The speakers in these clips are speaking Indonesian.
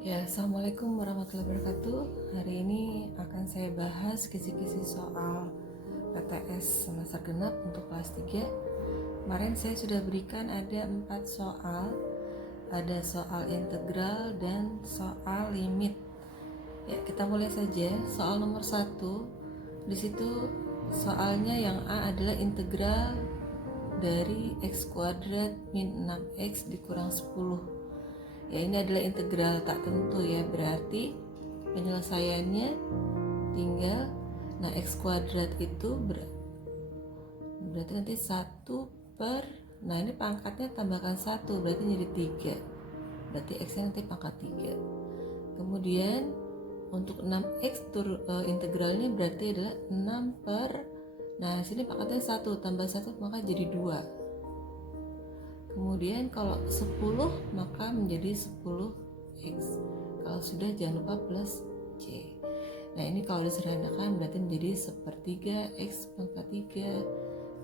Ya, Assalamualaikum warahmatullahi wabarakatuh. Hari ini akan saya bahas kisi-kisi soal PTS semester genap untuk kelas 3. Kemarin saya sudah berikan ada 4 soal. Ada soal integral dan soal limit. Ya, kita mulai saja. Soal nomor 1. Di situ soalnya yang A adalah integral dari x kuadrat min 6x dikurang 10. Ya, ini adalah integral tak tentu ya, berarti penyelesaiannya tinggal x kuadrat itu berarti nanti 1 per, nah ini pangkatnya tambahkan 1 berarti jadi 3, berarti x nya nanti pangkat 3. Kemudian untuk 6x integralnya berarti adalah 6 per, nah sini pangkatnya 1 tambah 1 maka jadi 2. Kemudian kalau 10 maka menjadi 10x. Kalau sudah jangan lupa plus c. Nah ini kalau disederhanakan berarti menjadi 1/3 x pangkat 3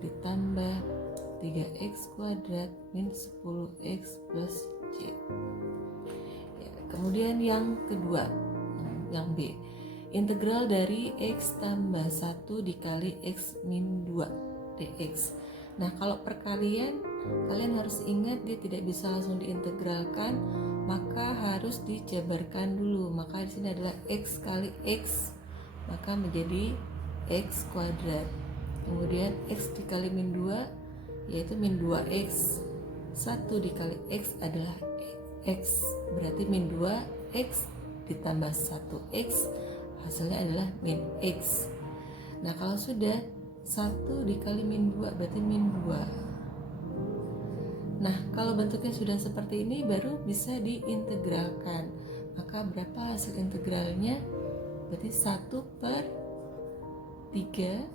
ditambah 3x kuadrat min 10x plus c. Ya, kemudian yang kedua, yang B, integral dari x tambah 1 dikali x min 2 dx. Nah kalau perkalian kalian harus ingat dia tidak bisa langsung diintegralkan, maka harus dijabarkan dulu. Maka di sini adalah x kali x, maka menjadi x kuadrat. Kemudian x dikali min 2 yaitu min 2x. 1 dikali x adalah x, berarti min 2x ditambah 1x hasilnya adalah min x. Nah kalau sudah 1 dikali min 2 berarti min 2. Nah, kalau bentuknya sudah seperti ini baru bisa diintegralkan. Maka berapa hasil integralnya? Berarti 1/3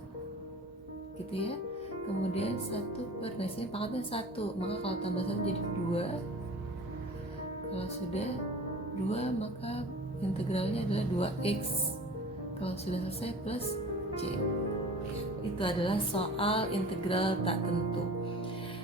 gitu ya. Kemudian 1 per, nah sini pangkatnya 1, maka kalau tambah 1 jadi 2. Kalau sudah 2 maka integralnya adalah 2x. Kalau sudah selesai plus c. Itu adalah soal integral tak tentu.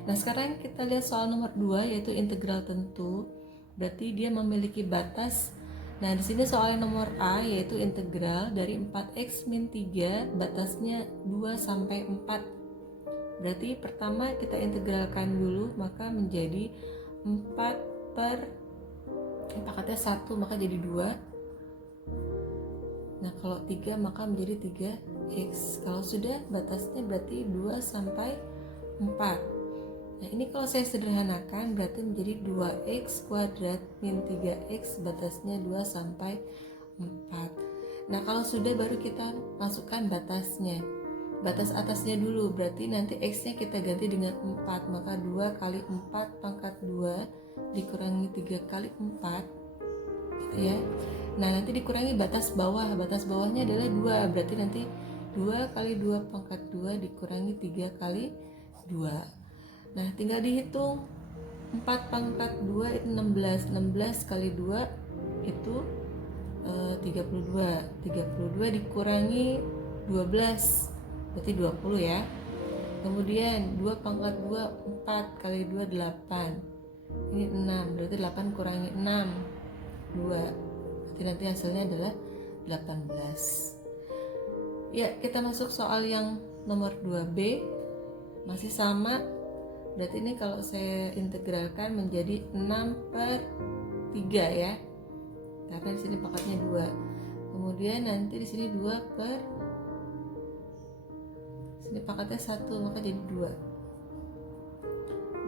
Nah sekarang kita lihat soal nomor 2 yaitu integral tentu. Berarti dia memiliki batas. Nah di sini soal nomor A yaitu integral dari 4x min 3 batasnya 2 sampai 4. Berarti pertama kita integralkan dulu maka menjadi 4 per pangkatnya 1 maka jadi 2. Nah kalau 3 maka menjadi 3x. Kalau sudah batasnya berarti 2 sampai 4. Nah ini kalau saya sederhanakan berarti menjadi 2x kuadrat min 3x batasnya 2 sampai 4. Nah kalau sudah baru kita masukkan batasnya. Batas atasnya dulu berarti nanti x nya kita ganti dengan 4. Maka 2 kali 4 pangkat 2 dikurangi 3 kali 4 gitu ya. Nah nanti dikurangi batas bawah. Batas bawahnya adalah 2. Berarti nanti 2 kali 2 pangkat 2 dikurangi 3 kali 2. Nah tinggal dihitung 4 pangkat 2 itu 16. 16 kali 2 itu 32. 32 dikurangi 12 berarti 20 ya. Kemudian 2 pangkat 2 4 kali 2 8. Ini 6 berarti 8 kurangi 6 2. Berarti nanti hasilnya adalah 18. Ya kita masuk soal yang nomor 2B. Masih sama. Berarti ini kalau saya integralkan menjadi 6 per 3 ya. Karena di sini pangkatnya 2. Kemudian nanti di sini 2 per sini pangkatnya 1 maka jadi 2.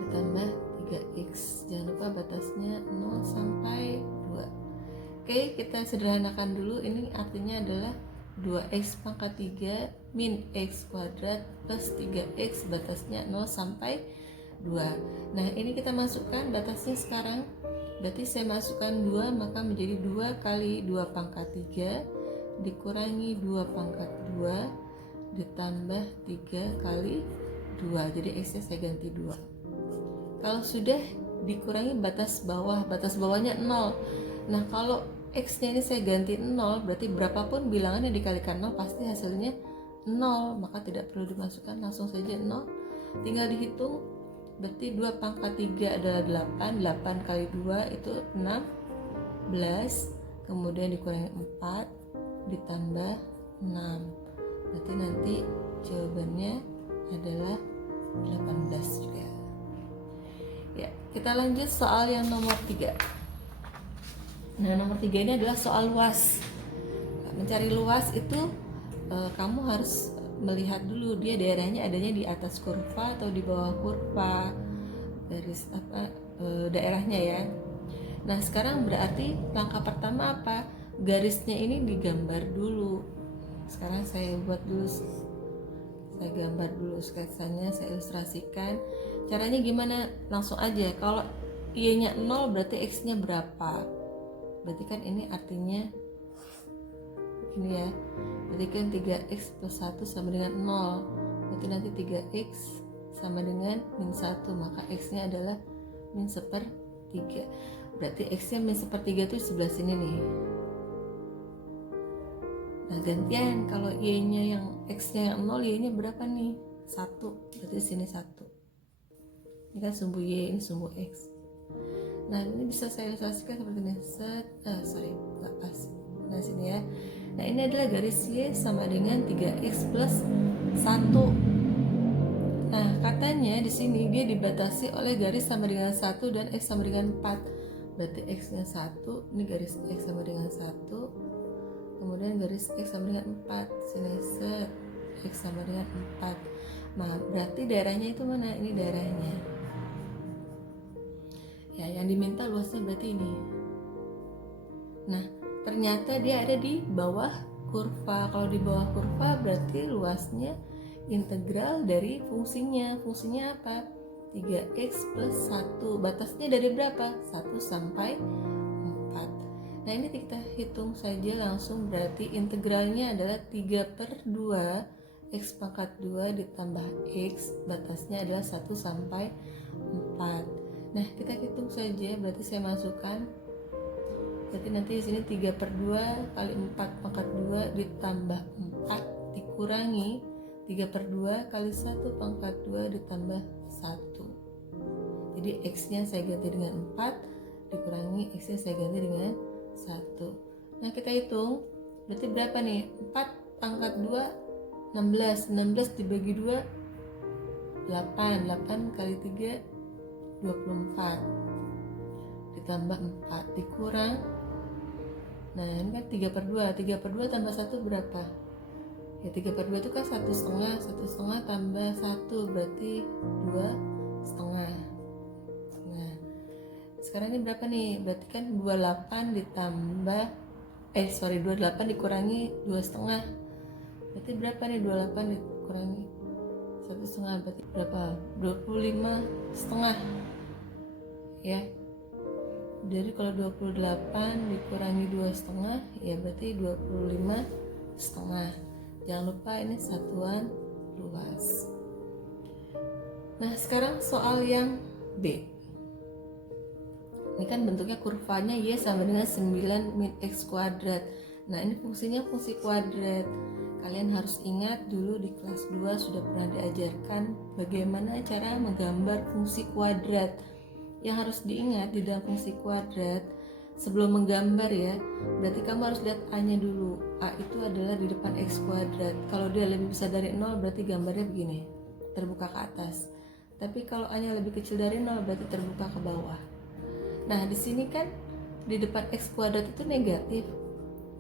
Ditambah 3x. Jangan lupa batasnya 0 sampai 2. Oke, kita sederhanakan dulu. Ini artinya adalah 2x pangkat 3 min x kuadrat plus 3x batasnya 0 sampai 2. Nah ini kita masukkan batasnya sekarang. Berarti saya masukkan 2 maka menjadi 2 kali 2 pangkat 3 dikurangi 2 pangkat 2 ditambah 3 kali 2. Jadi x nya saya ganti 2. Kalau sudah dikurangi batas bawah. Batas bawahnya 0. Nah kalau x nya ini saya ganti 0 berarti berapapun bilangan yang dikalikan 0 pasti hasilnya 0. Maka tidak perlu dimasukkan, langsung saja 0. Tinggal dihitung. Berarti 2 pangkat 3 adalah 8. 8 kali 2 itu 16. kemudian dikurangi 4 ditambah 6. Berarti nanti jawabannya adalah 18 juga. Ya, kita lanjut soal yang nomor 3. Nah, nomor 3 ini adalah soal luas. Mencari luas itu kamu harus melihat dulu dia daerahnya adanya di atas kurva atau di bawah kurva, garis daerahnya ya. Nah, sekarang berarti langkah pertama apa? Garisnya ini digambar dulu. Sekarang saya buat dulu, saya gambar dulu sketsanya, saya ilustrasikan. Caranya gimana? Langsung aja. Kalau y-nya 0 berarti x-nya berapa? Berarti kan ini artinya ini ya. Berarti kan 3x plus 1 sama dengan 0. Berarti nanti 3x sama dengan min 1, maka x-nya adalah min 1/3. Berarti x-nya min 1/3 itu sebelah sini nih. Nah, gantian kalau y-nya yang x-nya yang 0, y-nya berapa nih? 1. Berarti di sini 1. Ini kan sumbu y, ini sumbu x. Nah, ini bisa saya ilustrasikan seperti ini. Nggak pas. Nah, sini ya. Nah, ini adalah garis y sama dengan 3x plus 1. Nah, katanya di sini dia dibatasi oleh garis sama dengan 1 dan x sama dengan 4. Berarti x-nya 1, ini garis x sama dengan 1. Kemudian garis x sama dengan 4. Sini x sama dengan 4. Nah, berarti daerahnya itu mana? Ini daerahnya. Ya, yang diminta luasnya berarti ini. Nah, ternyata dia ada di bawah kurva. Kalau di bawah kurva berarti luasnya integral dari fungsinya. Fungsinya apa? 3x plus 1. Batasnya dari berapa? 1 sampai 4. Nah, ini kita hitung saja langsung. Berarti integralnya adalah 3/2 x pangkat 2 ditambah x. Batasnya adalah 1 sampai 4. Nah, kita hitung saja. Berarti saya masukkan, berarti nanti di sini 3/2 kali 4 pangkat 2 ditambah 4 dikurangi 3/2 kali 1 pangkat 2 ditambah 1. Jadi x-nya saya ganti dengan 4 dikurangi x-nya saya ganti dengan 1. Nah, kita hitung berarti berapa nih? 4 pangkat 2 16. 16 dibagi 2 8. 8 kali 3 24 ditambah 4 dikurang, nah ini kan 3/2. 3/2 tambah 1 berapa? Ya, 3/2 itu kan 1/2. 1/2 tambah 1 berarti 2/2. Nah, sekarang ini berapa nih? Berarti kan 28 ditambah 28 dikurangi 2/2. Berarti berapa nih? 28 dikurangi 1/2 berarti berapa? 25/2 ya. Jadi kalau 28 dikurangi 2/2 ya berarti 25/2. Jangan lupa ini satuan luas. Nah, sekarang soal yang B. Ini kan bentuknya kurvanya y sama dengan 9 min x kuadrat. Nah, ini fungsinya fungsi kuadrat. Kalian harus ingat dulu di kelas 2 sudah pernah diajarkan bagaimana cara menggambar fungsi kuadrat. Yang harus diingat di dalam fungsi kuadrat, sebelum menggambar ya, berarti kamu harus lihat A-nya dulu. A itu adalah di depan x kuadrat. Kalau dia lebih besar dari 0 berarti gambarnya begini, terbuka ke atas. Tapi kalau A-nya lebih kecil dari 0 berarti terbuka ke bawah. Nah, di sini kan di depan x kuadrat itu negatif.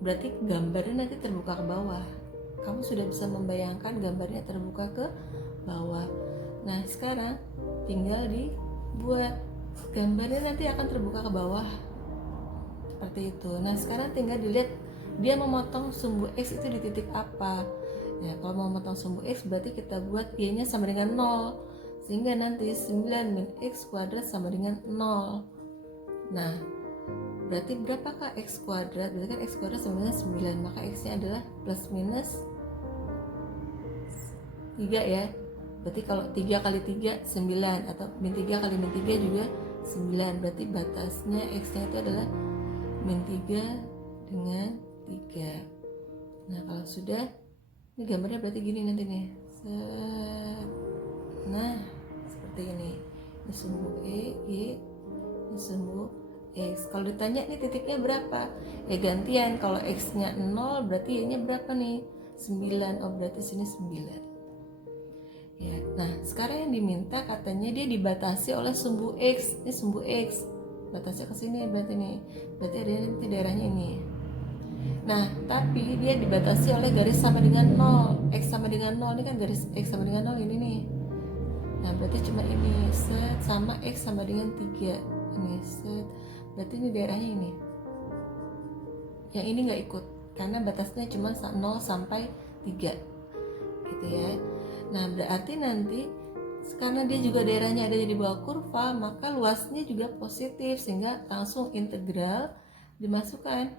Berarti gambarnya nanti terbuka ke bawah. Kamu sudah bisa membayangkan gambarnya terbuka ke bawah. Nah, sekarang tinggal dibuat. Gambarnya nanti akan terbuka ke bawah seperti itu. Nah, sekarang tinggal dilihat dia memotong sumbu x itu di titik apa. Ya, kalau mau memotong sumbu x berarti kita buat y-nya sama dengan 0, sehingga nanti 9 min x kuadrat sama dengan 0. Nah, berarti berapakah x kuadrat? Berarti kan x kuadrat sama dengan 9, maka x-nya adalah plus minus 3 ya. Berarti kalau 3 kali 3 9, atau min 3 kali min 3 juga 9. Berarti batasnya x-nya itu adalah min 3 dengan 3. Nah, kalau sudah, ini gambarnya berarti gini nanti nih. Nah, seperti ini. Ini sumbu E, Y, ini sumbu X. Kalau ditanya nih titiknya berapa, ya gantian. Kalau X nya 0 berarti Y nya berapa nih, 9. Oh berarti sini 9 ya. Nah sekarang yang diminta katanya dia dibatasi oleh sumbu X. Ini sumbu X, batasnya ke sini berarti nih, berarti ada nanti daerahnya ini. Nah tapi dia dibatasi oleh garis sama dengan 0. X sama dengan 0 ini kan garis X sama dengan 0 ini nih. Nah berarti cuma ini set sama X sama dengan 3 ini set, berarti ini daerahnya ini. Yang ini nggak ikut karena batasnya cuma 0 sampai 3 gitu ya. Nah berarti nanti karena dia juga daerahnya ada di bawah kurva, maka luasnya juga positif, sehingga langsung integral dimasukkan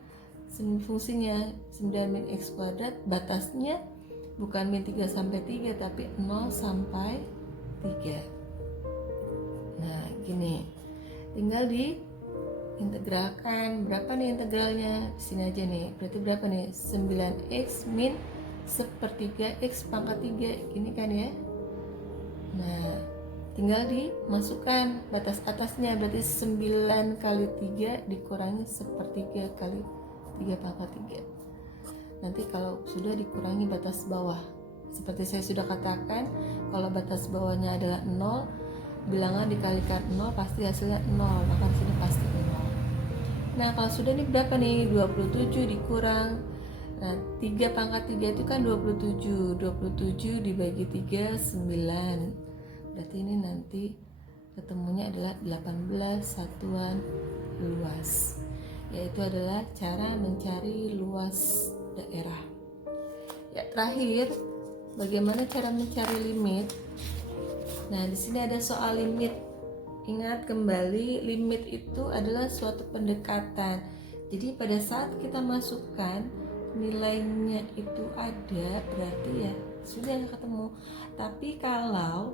fungsinya 9 min X kuadrat, batasnya bukan min 3 sampai 3 tapi 0 sampai 3. Nah gini, tinggal diintegralkan. Berapa nih integralnya? Sini aja nih, berarti berapa nih? 9X min 1/3 X pangkat 3 ini kan ya. Nah tinggal dimasukkan batas atasnya, berarti 9 kali 3 dikurangi 1/3 kali 3 pangkat 3. Nanti kalau sudah dikurangi batas bawah, seperti saya sudah katakan, kalau batas bawahnya adalah 0, bilangan dikalikan 0 pasti hasilnya 0, maka sini pasti 0. Nah kalau sudah nih berapa nih? 27 dikurang 3 pangkat 3 itu kan 27 dibagi 3 9, berarti ini nanti ketemunya adalah 18 satuan luas, yaitu adalah cara mencari luas daerah. Ya terakhir, bagaimana cara mencari limit? Nah di sini ada soal limit. Ingat kembali, limit itu adalah suatu pendekatan. Jadi pada saat kita masukkan nilainya itu ada, berarti ya sudah ketemu. Tapi kalau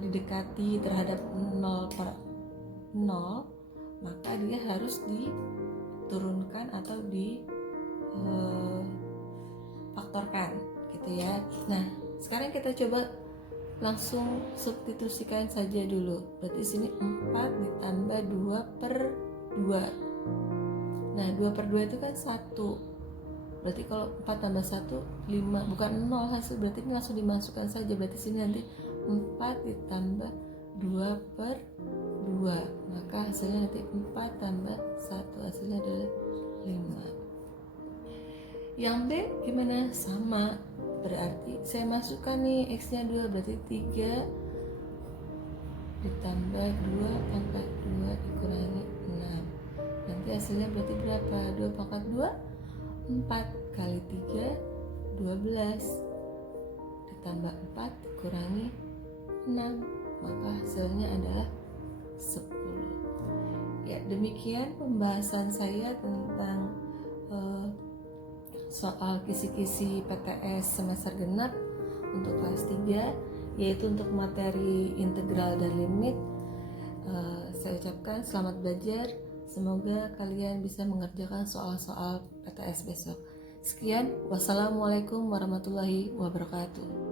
didekati terhadap 0/0, maka dia harus diturunkan atau difaktorkan gitu ya. Nah sekarang kita coba langsung substitusikan saja dulu. Berarti sini 4 ditambah 2/2. Nah 2/2 itu kan 1. Berarti kalau 4 tambah 1 5, bukan 0 hasil, berarti ini langsung dimasukkan saja. Berarti sini nanti 4 ditambah 2/2, maka hasilnya nanti 4 tambah 1, hasilnya adalah 5. Yang B gimana? Sama, berarti saya masukkan nih X nya 2, berarti 3 ditambah 2 pangkat 2 dikurangi 6, nanti hasilnya berarti berapa? 2 pangkat 2 4 kali 3 12 ditambah 4 dikurangi 6, maka hasilnya adalah 10. Ya demikian pembahasan saya tentang soal kisi-kisi PTS semester genap untuk kelas 3, yaitu untuk materi integral dan limit. Saya ucapkan selamat belajar. Semoga kalian bisa mengerjakan soal-soal PTS besok. Sekian, wassalamualaikum warahmatullahi wabarakatuh.